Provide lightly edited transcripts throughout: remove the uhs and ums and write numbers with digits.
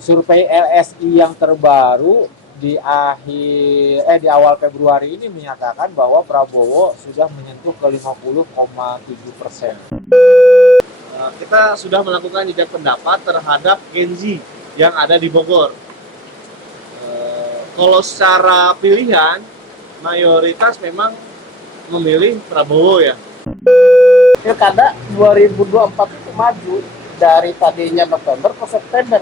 Survei LSI yang terbaru di awal Februari ini menyatakan bahwa Prabowo sudah menyentuh ke 50,7%. Kita sudah melakukan jejak pendapat terhadap Gen Z yang ada di Bogor. Kalau secara pilihan, mayoritas memang memilih Prabowo ya. Pilkada 2024 itu maju dari tadinya November ke September.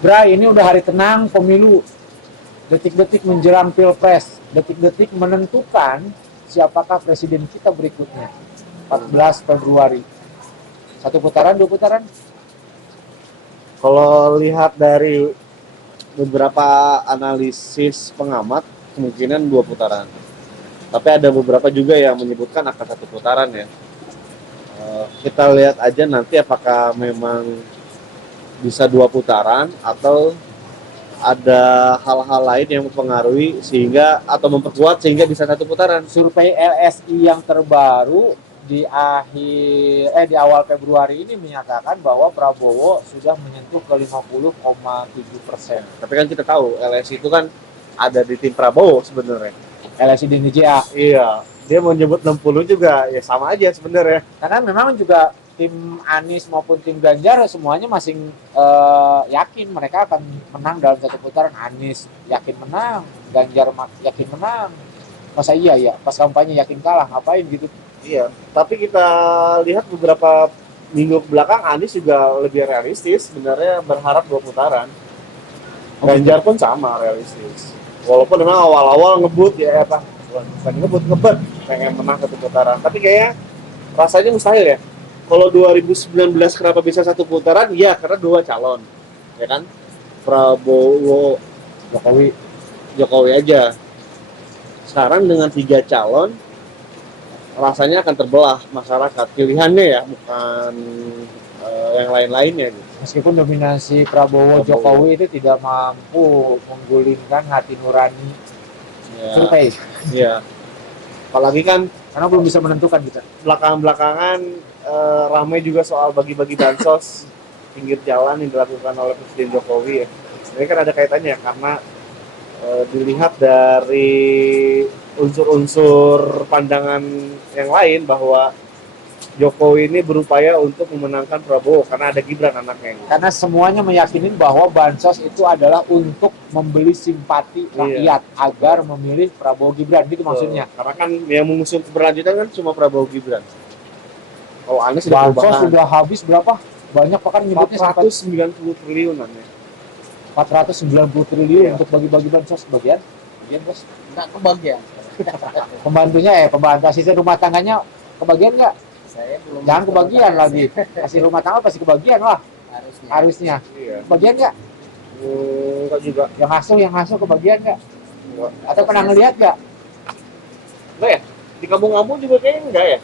Bra, ini udah hari tenang pemilu. Detik-detik menjelang Pilpres, detik-detik menentukan siapakah presiden kita berikutnya. 14 Februari. Satu putaran, dua putaran? Kalau lihat dari beberapa analisis pengamat, kemungkinan 2 putaran. Tapi ada beberapa juga yang menyebutkan akan 1 putaran ya. Kita lihat aja nanti apakah memang bisa 2 putaran atau ada hal-hal lain yang mempengaruhi sehingga atau memperkuat sehingga bisa 1 putaran. Survei LSI yang terbaru di awal Februari ini menyatakan bahwa Prabowo sudah menyentuh ke 50,7%. Tapi kan kita tahu LSI itu kan ada di tim Prabowo sebenarnya. LSI di Indonesia. Iya, dia mau nyebut 60 juga ya sama aja sebenarnya. Karena memang juga tim Anies maupun tim Ganjar semuanya masing yakin mereka akan menang dalam 1 putaran. Anies yakin menang, Ganjar yakin menang. Masa iya ya, pas kampanye yakin kalah, ngapain gitu? Iya, tapi kita lihat beberapa minggu belakang Anies juga lebih realistis sebenarnya berharap 2 putaran. Ganjar pun sama realistis. Walaupun memang awal-awal ngebut ya bukan ngebut pengen menang 1 putaran. Tapi kayaknya rasanya mustahil ya. Kalau 2019 kenapa bisa 1 putaran? Ya karena 2 calon, ya kan? Prabowo, Jokowi aja. Sekarang dengan 3 calon, rasanya akan terbelah masyarakat. Pilihannya ya, bukan yang lain-lainnya gitu. Meskipun dominasi Prabowo Jokowi itu tidak mampu menggulingkan hati nurani survei. Iya. Apalagi kan karena belum bisa menentukan kita. Belakangan ramai juga soal bagi-bagi bansos pinggir jalan yang dilakukan oleh Presiden Jokowi ya. Ini kan ada kaitannya karena dilihat dari unsur-unsur pandangan yang lain bahwa Jokowi ini berupaya untuk memenangkan Prabowo karena ada Gibran anaknya. Karena semuanya meyakini bahwa bansos itu adalah untuk membeli simpati rakyat agar memilih Prabowo Gibran, gitu maksudnya. Karena kan yang mengusung keberlanjutan kan cuma Prabowo Gibran. Kalau Anies bansos sudah habis berapa? Banyak bahkan nyebutnya 490 triliunan ya. 490 triliun untuk bagi-bagi bansos sebagian. Bagian bos, nggak kebagian. Pembantunya pembantu asisten rumah tangganya kebagian nggak? Saya belum. Jangan kebagian lagi. Asisten rumah tangga pasti kebagian lah. Harusnya. Iya. Kebagian nggak? Enggak juga. Yang ngasuh kebagian nggak? Atau pernah ngelihat nggak? Enggak ya? Di kampung-kampung juga kayaknya enggak ya?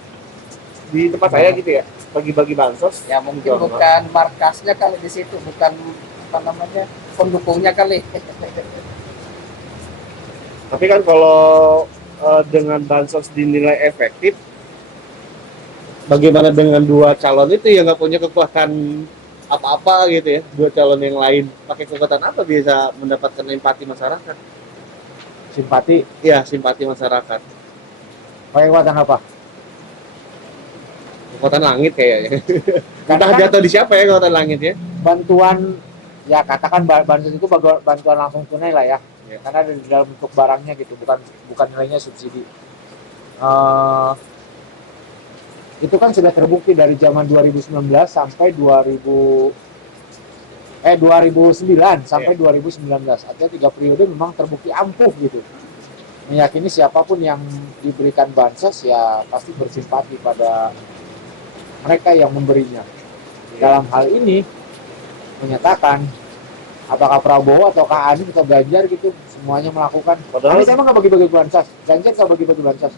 Di tempat saya gitu ya, bagi-bagi bansos. Ya mungkin bukan markasnya kali di situ, bukan apa namanya pendukungnya kali. Tapi kan kalau dengan bansos dinilai efektif, bagaimana dengan 2 calon itu yang nggak punya kekuatan apa-apa gitu ya? 2 calon yang lain pakai kekuatan apa bisa mendapatkan empati masyarakat? Simpati? Iya, simpati masyarakat. Pakai kekuatan apa? Kekuatan langit kayaknya. Entah jatuh di siapa ya kekuatan langit ya? Bantuan, ya katakan bansos itu bantuan langsung tunai lah ya. Karena ada di dalam bentuk barangnya gitu, bukan nilainya subsidi. Itu kan sudah terbukti dari zaman 2019 sampai 2009 sampai 2019. Artinya 3 periode memang terbukti ampuh gitu. Meyakini siapapun yang diberikan bansos ya pasti bersimpati pada mereka yang memberinya. Dalam hal ini menyatakan apakah Prabowo ataukah Anies atau Ganjar gitu semuanya melakukan. Padahal Anies emang nggak bagi-bagi bansos, Ganjar nggak bagi-bagi bansos.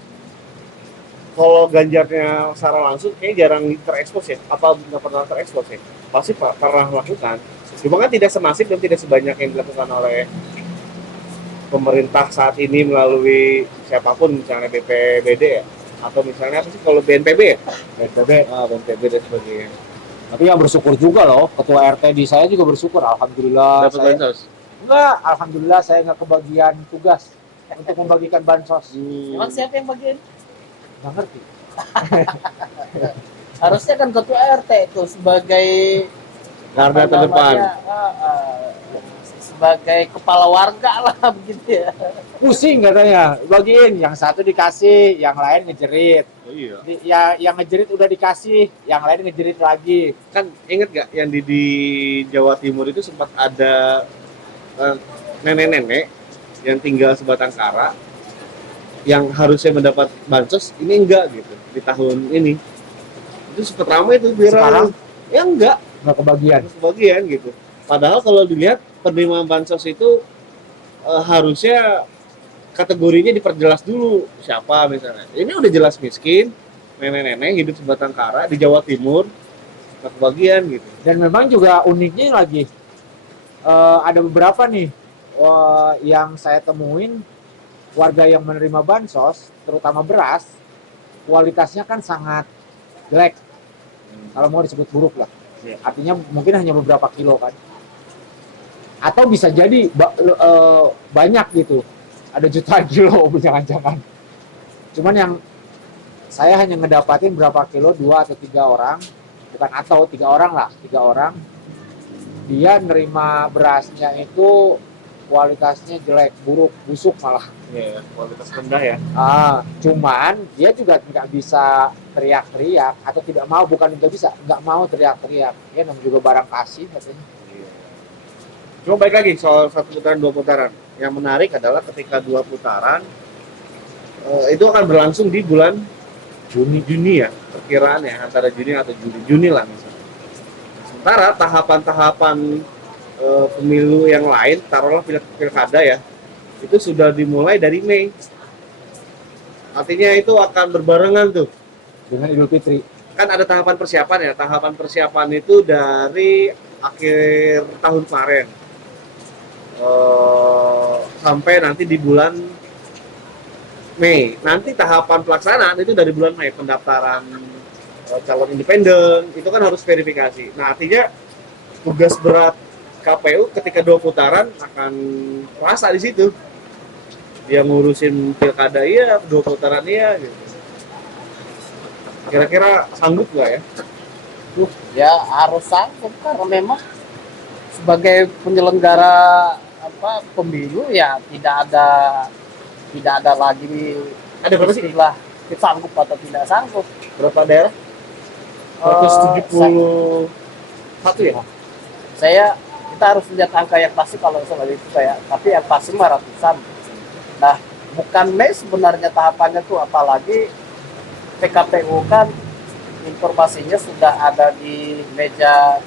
Kalau Ganjarnya secara langsung kayaknya jarang terekspos ya, apa nggak pernah terekspos ya? Pasti pernah melakukan, cuma kan tidak semasif dan tidak sebanyak yang dilakukan oleh pemerintah saat ini melalui siapapun, misalnya BPBD ya, atau misalnya apa sih kalau BNPB ya, BNPB. BNPB dan sebagainya. Tapi yang bersyukur juga loh, ketua RT di saya juga bersyukur. Alhamdulillah Dapat saya bansos. enggak, alhamdulillah saya nggak kebagian tugas untuk membagikan bansos. Emang siapa yang bagian? Nggak ngerti. Harusnya kan ketua RT itu sebagai Garda apa terdepan. namanya, sebagai kepala warga lah begitu ya. Pusing katanya, bagiin. Yang satu dikasih, yang lain ngejerit. Oh iya. Ya, yang ngejerit udah dikasih, yang lain ngejerit lagi. Kan inget gak yang di Jawa Timur itu sempat ada nenek-nenek yang tinggal sebatang kara yang harusnya mendapat bansos, ini enggak gitu di tahun ini. Itu sempat ramai itu viral. Sekarang? Ya enggak, Nggak kebagian. harus kebagian gitu. Padahal kalau dilihat penerimaan bansos itu harusnya kategorinya diperjelas dulu siapa misalnya. Ini udah jelas miskin, nenek-nenek hidup sebatang kara di Jawa Timur, nggak kebagian gitu. Dan memang juga uniknya lagi, ada beberapa nih yang saya temuin warga yang menerima bansos, terutama beras, kualitasnya kan sangat jelek. Kalau mau disebut buruk lah. Artinya mungkin hanya beberapa kilo kan. Atau bisa jadi banyak gitu. Ada jutaan kilo jangan-jangan. Cuman yang saya hanya ngedapatin berapa kilo, 2 atau 3 orang, bukan atau 3 orang lah, 3 orang. Dia nerima berasnya itu kualitasnya jelek, buruk, busuk malah. Iya, kualitas rendah ya. Cuman dia juga nggak bisa teriak-teriak atau tidak mau, bukan nggak bisa, nggak mau teriak-teriak. Ya namanya juga barang kasih katanya. Iya. Cuma baik lagi soal 1 putaran 2 putaran. Yang menarik adalah ketika 2 putaran itu akan berlangsung di bulan Juni ya, perkiraan ya antara Juni atau Juni lah misalnya. Sementara tahapan-tahapan pemilu yang lain, taruhlah pilkada ya, itu sudah dimulai dari Mei. Artinya itu akan berbarengan tuh Dengan Idul Fitri. kan ada tahapan persiapan ya. Tahapan persiapan itu dari akhir tahun kemarin sampai nanti di bulan Mei. Nanti tahapan pelaksanaan itu dari bulan Mei, pendaftaran calon independen itu kan harus verifikasi. Nah artinya tugas berat KPU ketika 2 putaran akan terasa di situ. Dia ngurusin pilkada iya, 2 putaran iya gitu. Kira-kira sanggup nggak ya? Ya harus sanggup karena memang sebagai penyelenggara pemilu ya tidak ada lagi Ada berapa sih? istilah sanggup atau tidak sanggup. Berapa daerah? 171 ya? Kita harus lihat angka yang pasti kalau soal itu tapi yang pasti mah ratusan. Nah, bukan Mei sebenarnya tahapannya tuh, apalagi PKPU kan informasinya sudah ada di meja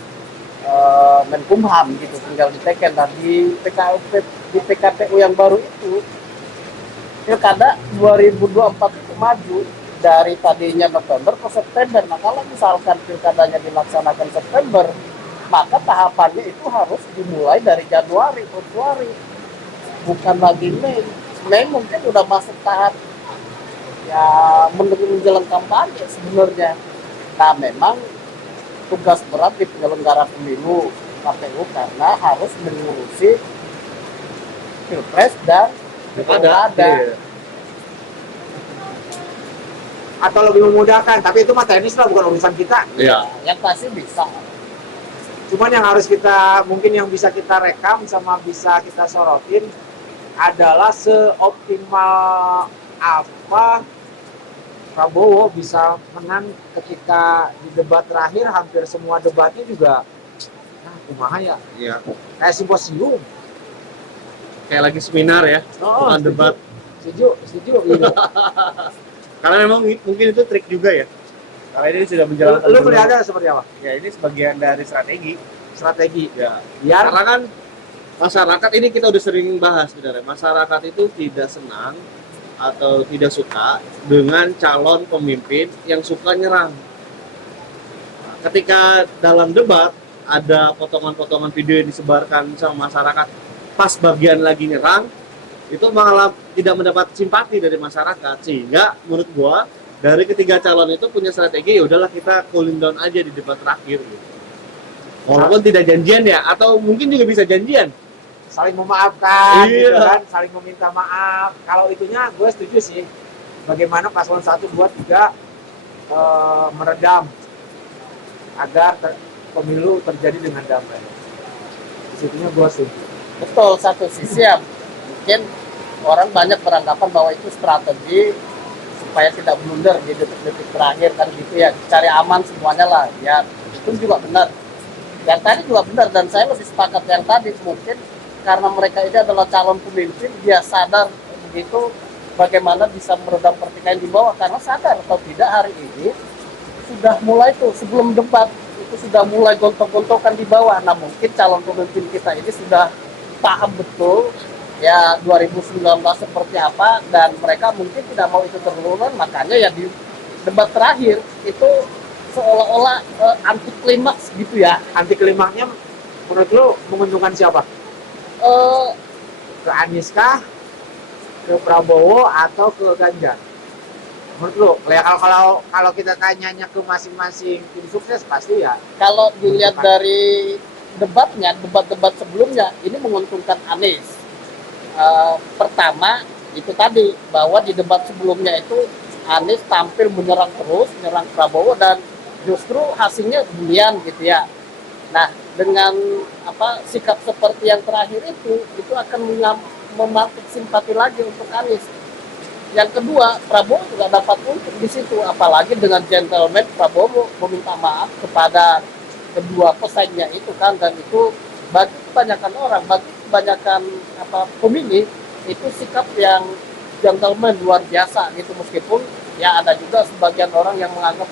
Menkumham gitu, tinggal diteken. Dan di PKPU yang baru itu pilkada 2024 itu maju dari tadinya November ke September. Nah kalau misalkan pilkadanya dilaksanakan September, maka tahapannya itu harus dimulai dari Januari, Februari, bukan lagi Mei. Mei mungkin udah masuk tahap ya menjelang kampanye sebenarnya. Nah memang tugas berat di penyelenggara pemilu KPU karena harus mengurusi pilpres dan pilkada. Iya. Atau lebih memudahkan, tapi itu mah teknis lah, bukan urusan kita. Iya. Yang pasti bisa. Cuman yang harus kita, mungkin yang bisa kita rekam sama bisa kita sorotin adalah seoptimal apa Prabowo bisa menang ketika di debat terakhir. Hampir semua debatnya juga kumaha ya, Iya. kayak simposium. Kayak lagi seminar ya, bukan setuju. debat. Setuju gitu. Karena memang mungkin itu trik juga ya. Karena ini sudah menjalankan. Lu melihatnya seperti apa? Ya ini sebagian dari strategi. Strategi. Ya. Biar Karena kan masyarakat ini kita udah sering bahas sebenarnya. Masyarakat itu tidak senang atau tidak suka dengan calon pemimpin yang suka nyerang. Ketika dalam debat ada potongan-potongan video yang disebarkan sama masyarakat, pas bagian lagi nyerang, itu malah tidak mendapat simpati dari masyarakat, sehingga menurut gua dari ketiga calon itu punya strategi, ya udahlah kita cooling down aja di debat terakhir gitu. Walaupun tidak janjian ya, atau mungkin juga bisa janjian. Saling memaafkan, Iya. gitu kan, saling meminta maaf. Kalau itunya gue setuju sih. Bagaimana paslon 1, 2, 3 meredam agar pemilu terjadi dengan damai. Disitunya gue setuju. Betul, satu sisi ya mungkin orang banyak beranggapan bahwa itu strategi supaya tidak blunder di detik-detik terakhir kan gitu ya, cari aman semuanya lah ya, itu juga benar, yang tadi juga benar, dan saya lebih sepakat yang tadi, mungkin karena mereka ini adalah calon pemimpin, dia sadar begitu bagaimana bisa meredam pertikaian di bawah, karena sadar atau tidak hari ini sudah mulai tuh sebelum debat itu sudah mulai gontok-gontokan di bawah. Nah mungkin calon pemimpin kita ini sudah paham betul ya 2019 seperti apa, dan mereka mungkin tidak mau itu terulang, makanya ya di debat terakhir itu seolah-olah anti klimaks gitu ya. Anti klimaknya menurut lu menguntungkan siapa? Eh, Ke Anies kah? Ke Prabowo atau ke Ganjar? Menurut lu, ya kalau kita tanyanya ke masing-masing tim sukses pasti ya. kalau dilihat dari debatnya, debat-debat sebelumnya ini menguntungkan Anies. Pertama itu tadi bahwa di debat sebelumnya itu Anies tampil menyerang terus, menyerang Prabowo, dan justru hasilnya bulian gitu ya. Nah dengan apa sikap seperti yang terakhir itu akan mematik simpati lagi untuk Anies. Yang kedua, Prabowo juga dapat untung di situ, apalagi dengan gentleman Prabowo meminta maaf kepada kedua pesaingnya itu kan, dan itu bagi kebanyakan orang, bagi kebanyakan pemilih itu sikap yang gentleman luar biasa gitu, meskipun ya ada juga sebagian orang yang menganggap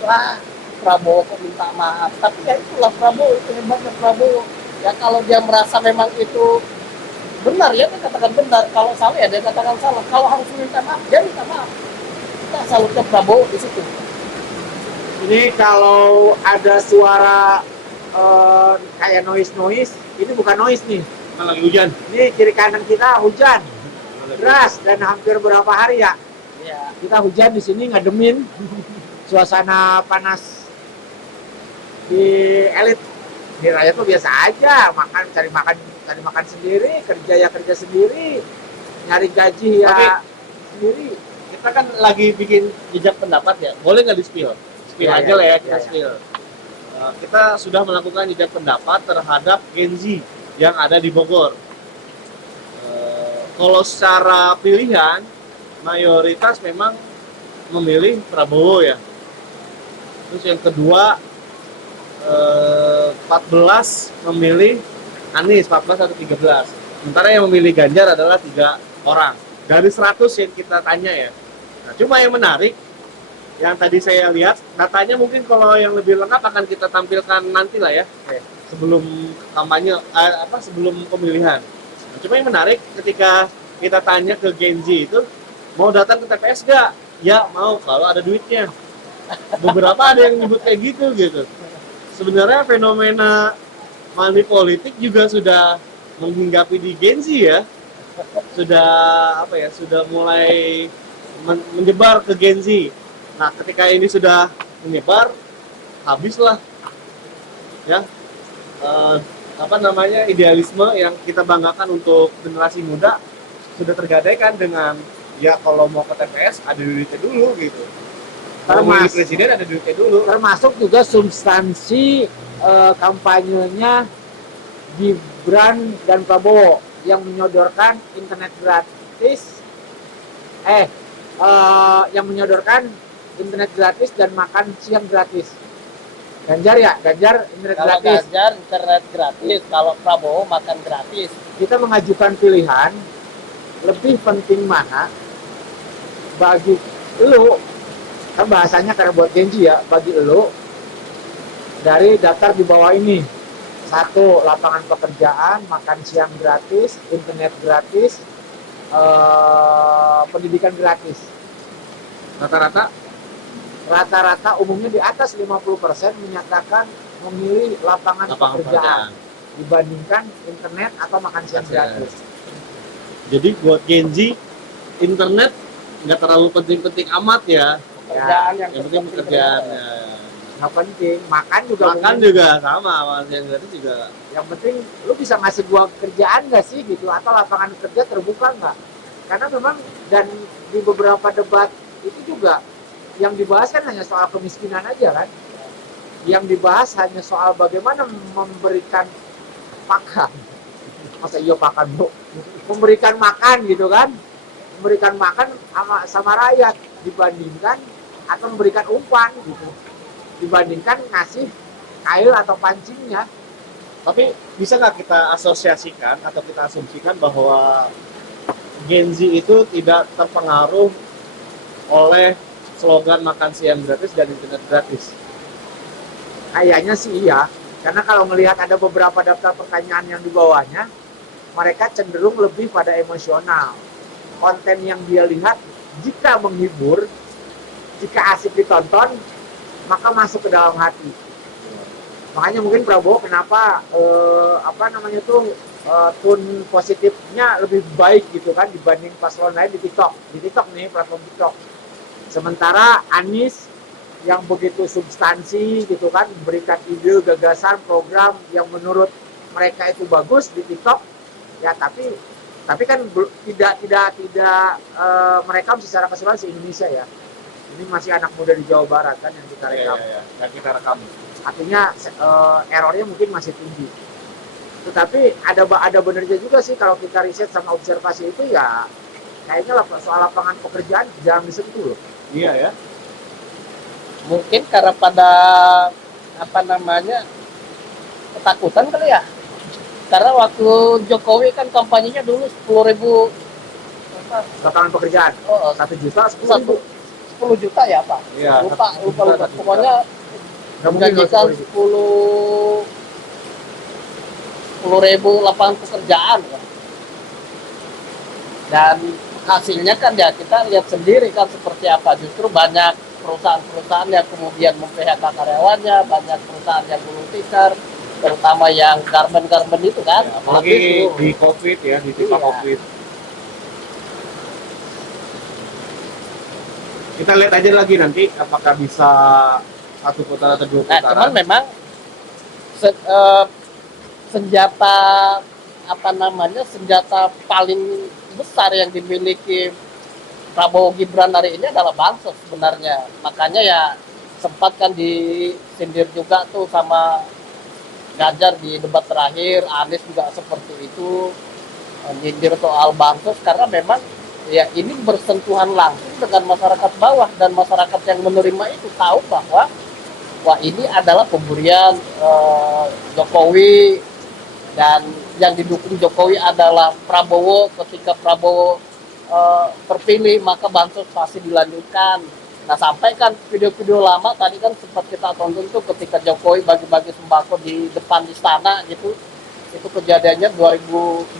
Prabowo kok minta maaf, tapi ya itulah Prabowo, itu hebatnya Prabowo ya, kalau dia merasa memang itu benar ya dia katakan benar, kalau salah ya dia katakan salah, kalau harus minta maaf dia minta maaf. Kita salutnya Prabowo di situ. Ini kalau ada suara kayak noise, ini bukan noise nih. Lagi hujan. Ini kiri kanan kita hujan deras dan hampir berapa hari ya. Ya, Kita hujan di sini ngademin suasana panas di elit. Di rakyat tuh biasa aja, cari makan sendiri, kerja ya kerja sendiri, nyari gaji ya sendiri. Kita kan lagi bikin jejak pendapat ya, boleh nggak di spill? Spill Iya, aja lah ya, iya, kita iya. spill. Kita sudah melakukan jejak pendapat terhadap Gen Z yang ada di Bogor. Kalau secara pilihan, mayoritas memang memilih Prabowo ya. Terus yang kedua, 14 memilih Anies, 14 atau 13. Sementara yang memilih Ganjar adalah 3 orang. Dari 100 yang kita tanya ya. Nah, cuma yang menarik, yang tadi saya lihat, datanya mungkin kalau yang lebih lengkap akan kita tampilkan nanti lah ya. Sebelum kampanye, sebelum pemilihan. Nah, cuma yang menarik, ketika kita tanya ke Gen Z itu, mau datang ke TPS nggak? Ya mau, kalau ada duitnya. Beberapa ada yang nyebut kayak gitu. Sebenarnya fenomena money politik juga sudah menghinggapi di Gen Z ya. Sudah mulai menyebar ke Gen Z. Nah, ketika ini sudah menyebar, habislah ya idealisme yang kita banggakan untuk generasi muda sudah tergadaikan dengan ya kalau mau ke TPS ada duitnya dulu gitu. Kalau mau jadi presiden ada duitnya dulu. Termasuk juga substansi kampanyenya Gibran dan Prabowo yang menyodorkan internet gratis, dan makan siang gratis. Ganjar internet kalau gratis. Ganjar internet gratis, kalau Prabowo makan gratis. Kita mengajukan pilihan, lebih penting mana bagi lu, kan bahasanya karena buat Gen Z ya, bagi lu dari daftar di bawah ini: 1, lapangan pekerjaan, makan siang gratis, internet gratis, pendidikan gratis. Rata-rata umumnya di atas 50% menyatakan memilih lapangan pekerjaan dibandingkan internet atau makan siang gratis. Jadi buat Gen Z, internet nggak terlalu penting-penting amat ya. Pekerjaan yang Yang penting pekerjaan. Ya. Nggak penting, makan juga Makan mungkin. juga sama, Mas. Yang gratis juga. Yang penting lu bisa ngasih gua kerjaan nggak sih gitu, atau lapangan kerja terbuka nggak? Karena memang, dan di beberapa debat itu juga yang dibahas kan hanya soal kemiskinan aja kan, yang dibahas hanya soal bagaimana memberikan makan. Masa iya makan bro, memberikan makan gitu kan, memberikan makan sama rakyat, dibandingkan atau memberikan umpan gitu, dibandingkan ngasih kail atau pancingnya. Tapi bisa nggak kita asosiasikan atau kita asumsikan bahwa Gen Z itu tidak terpengaruh oleh slogan makan siang gratis dan internet gratis? Kayaknya sih iya, karena kalau melihat ada beberapa daftar pertanyaan yang di bawahnya, mereka cenderung lebih pada emosional. Konten yang dia lihat, jika menghibur, jika asik ditonton, maka masuk ke dalam hati. Makanya mungkin Prabowo kenapa tone positifnya lebih baik gitu kan dibanding paslon lain di TikTok nih, platform TikTok. Sementara Anies yang begitu substansi gitu kan, memberikan ide, gagasan, program yang menurut mereka itu bagus di TikTok ya, tapi kan tidak merekam secara keseluruhan se Indonesia ya. Ini masih anak muda di Jawa Barat kan yang kita rekam. Yang kita rekam. Artinya errornya mungkin masih tinggi. Tetapi ada benernya juga sih kalau kita riset sama observasi itu ya, kayaknya soal lapangan pekerjaan jarang disentuh loh. Iya ya. Mungkin karena pada ketakutan kali ya. Karena waktu Jokowi kan kampanyenya dulu 10.000 Lapangan pekerjaan. 1 juta, 10 juta ya Pak? Iya, Lupa. 1 juta. Pokoknya Nggak mungkin menjanjikan 10.000. 10.000 lapangan pekerjaan ya. Dan hasilnya kan ya kita lihat sendiri kan seperti apa. Justru banyak perusahaan-perusahaan yang kemudian mem-PHK karyawannya, banyak perusahaan yang gulung tikar, terutama yang garment-garment itu kan. Ya, apalagi di COVID ya, di tipe Iya. COVID. Kita lihat aja lagi nanti apakah bisa 1 putaran atau 2 Nah, putaran. cuman memang senjata senjata paling besar yang dimiliki Prabowo Gibran hari ini adalah bansos sebenarnya. Makanya ya sempat kan disindir juga tuh sama Ganjar di debat terakhir, Anies juga seperti itu, nyindir soal bansos karena memang ya ini bersentuhan langsung dengan masyarakat bawah, dan masyarakat yang menerima itu tahu bahwa wah ini adalah pemberian Jokowi, dan yang didukung Jokowi adalah Prabowo. Ketika Prabowo terpilih maka bansos pasti dilanjutkan. Nah, sampai kan video-video lama tadi kan sempat kita tonton tuh ketika Jokowi bagi-bagi sembako di depan istana gitu. Itu kejadiannya 2023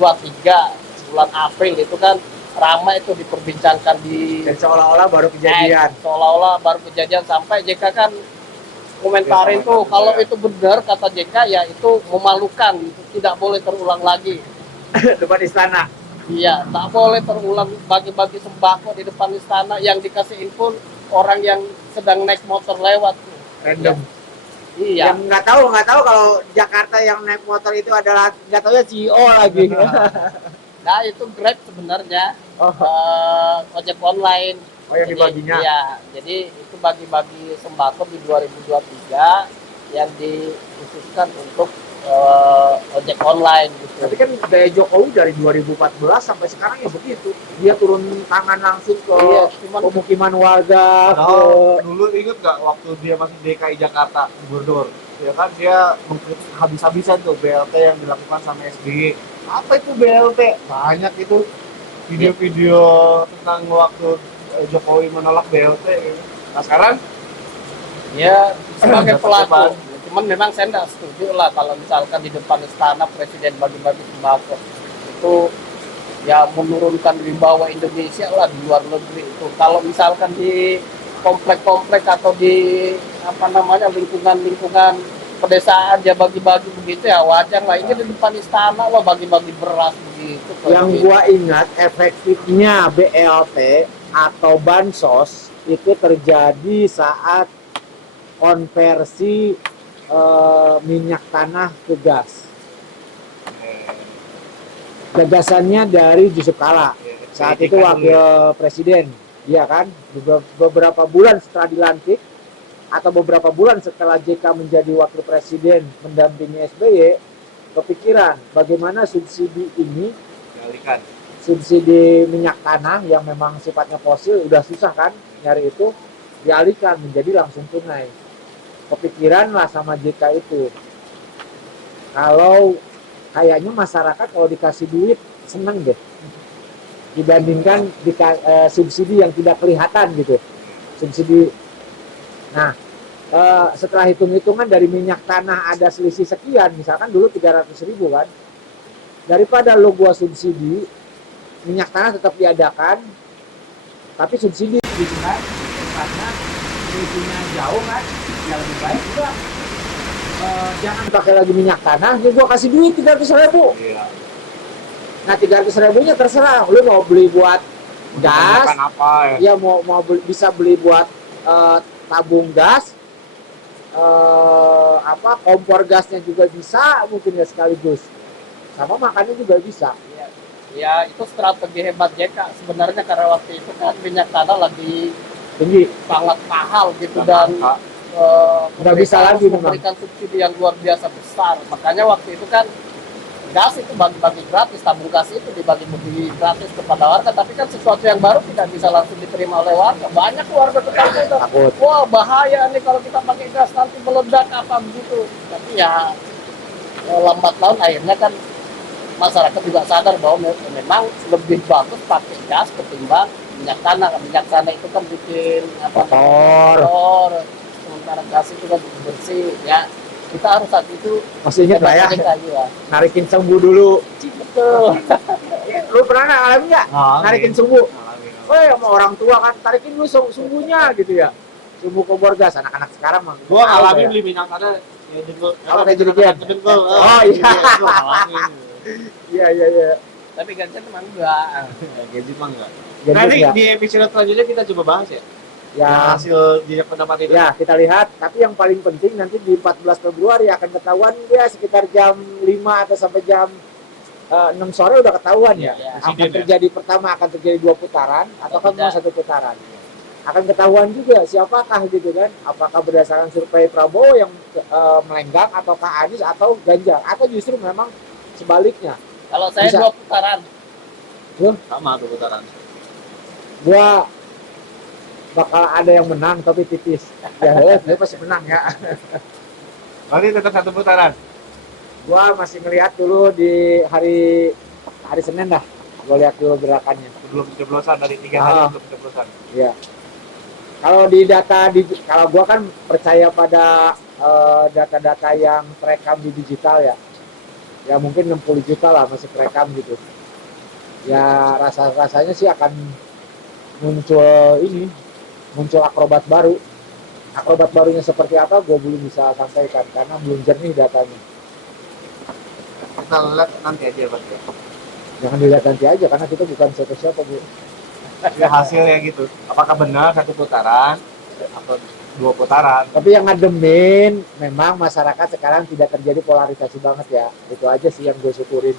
bulan April, itu kan ramai itu diperbincangkan di Dan seolah-olah baru kejadian. seolah-olah baru kejadian, sampai JK kan komentarin tuh kalau itu benar kata JK ya itu memalukan, itu tidak boleh terulang lagi. Depan istana. Iya, tak boleh terulang bagi-bagi sembako di depan istana, yang dikasihin pun orang yang sedang naik motor lewat. Random. Iya. Yang nggak tahu kalau Jakarta yang naik motor itu adalah nggak tahu ya CEO lagi. Nah, itu Grab sebenarnya. Oh. Ojek online. Oh, yang dibaginya. Iya, jadi itu bagi-bagi sembako di 2023 yang dikhususkan untuk ojek online gitu. Tapi kan gaya Jokowi dari 2014 sampai sekarang ya begitu. Dia turun tangan langsung ke pemukiman warga. Padahal dulu inget nggak waktu dia masih DKI Jakarta gubernur, ya kan dia mengkritik habis-habisan tuh BLT yang dilakukan sama SBY. Apa itu BLT? Banyak itu video-video tentang waktu Jokowi menolak BLT gitu. Nah sekarang Ya, sebagai pelaku. Cuman memang saya tidak setuju lah kalau misalkan di depan istana presiden bagi-bagi sembako. Itu ya menurunkan wibawa Indonesia lah di luar negeri itu. Kalau misalkan di komplek-komplek atau di lingkungan pedesaan dia bagi-bagi begitu ya wajar lah. Ini di depan istana loh bagi-bagi beras begitu. Itu Yang gua ingat efektifnya BLT atau bansos itu terjadi saat konversi minyak tanah ke gas. Gagasannya dari Yusuf Kala. Saat itu wakil presiden, dia kan beberapa bulan setelah dilantik atau beberapa bulan setelah JK menjadi wakil presiden mendampingi SBY, kepikiran bagaimana subsidi ini, dialihkan. subsidi minyak tanah yang memang sifatnya fosil udah susah kan nyari itu, dialihkan menjadi langsung tunai. Kepikiran lah sama JK itu, kalau kayaknya masyarakat kalau dikasih duit seneng deh dibandingkan subsidi yang tidak kelihatan gitu, subsidi. Nah, setelah hitung-hitungan dari minyak tanah ada selisih sekian, misalkan dulu 300.000 kan, daripada lo gua subsidi minyak tanah tetap diadakan tapi subsidi gitu kan, karena selisihnya jauh kan, ya lebih baik juga jangan pakai lagi minyak tanah, ya gua kasih duit 300.000. Iya. Nah 300.000-nya terserah, lu mau beli buat gas, apa ya? ya mau bisa beli buat tabung gas, kompor gasnya juga bisa mungkin ya sekaligus, sama makannya juga bisa. Ya itu strategi hebat JK sebenarnya, karena waktu itu kan minyak tanah lagi Tinggi, sangat mahal gitu, dan nggak bisa lagi memberikan subsidi yang luar biasa besar. Makanya waktu itu kan gas itu bagi-bagi gratis, tabung gas itu dibagi-bagi gratis kepada warga, tapi kan sesuatu yang baru tidak bisa langsung diterima oleh warga. Banyak warga ketakutan, takut. wah bahaya nih kalau kita pakai gas nanti meledak apa begitu. Tapi ya lambat laun akhirnya kan masyarakat juga sadar bahwa memang lebih bagus pakai gas ketimbang minyak tanah. Minyak tanah itu kan bikin kotor, sementara gas itu kan bersih ya. Kita harus saat itu masih ingat lah ya, narikin sumbu dulu. Betul. Lu pernah ngalamin nggak narikin sumbu? Sama orang tua kan, tarikin dulu sumbunya gitu ya, sumbu kompor gas. Anak-anak sekarang mah Gua ngalamin beli minyak tanah ya dengkul. Apa kayak jerigen? Oh iya. Iya. Tapi gadget emang enggak. Gadget mah enggak. Gadget Nanti ya. di episode selanjutnya kita coba bahas ya. Ya, Hasil jejak pendapat itu. Ya, kita lihat. Tapi yang paling penting nanti di 14 Februari akan ketahuan ya, sekitar jam 5 atau sampai jam 6 sore udah ketahuan ya. Akan terjadi pertama akan terjadi 2 putaran atau kan cuma 1 putaran. Akan ketahuan juga siapakah gitu kan. Apakah berdasarkan survei Prabowo yang melenggang, ataukah Anies atau Ganjar, atau justru memang sebaliknya. Kalau saya Bisa. 2 putaran. Sama 2 putaran. Gua bakal ada yang menang tapi tipis. Ya, dia pasti menang ya. Berarti tetap 1 putaran. Gua masih ngelihat dulu di hari Senin dah. Gua lihat dulu gerakannya. Sebelum pencoblosan dari 3 hari untuk pencoblosan. Iya. Kalau di data kalau gua kan percaya pada data-data yang terekam di digital ya. Ya mungkin 60 juta lah masih terekam gitu. Ya rasanya sih akan muncul akrobat baru. Akrobat barunya seperti apa gue belum bisa sampaikan karena belum jernih datanya. Kita lihat nanti aja berarti ya. Jangan dilihat nanti aja karena kita bukan siapa-siapa Bu. Ya hasilnya gitu. Apakah benar 1 putaran atau 2 putaran? Tapi yang ngademin memang masyarakat sekarang tidak terjadi polarisasi banget ya. Itu aja sih yang gue syukurin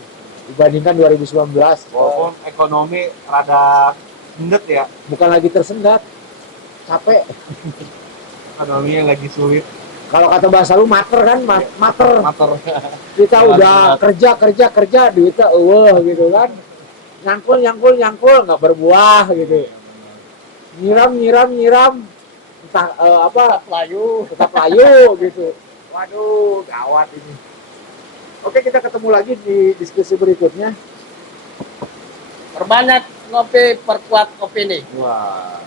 dibandingkan 2019. Walaupun ekonomi rada sendet ya. Bukan lagi tersendat, capek. Ekonomi yang lagi sulit. Kalau kata bahasa lu mater kan, mater. Kita Jalan udah kerja duitnya gitu kan. Nyangkul nggak berbuah gitu. Nyiram entah tetap layu gitu. Waduh, gawat ini. Oke, kita ketemu lagi di diskusi berikutnya. Perbanyak ngopi, perkuat opini. Wah.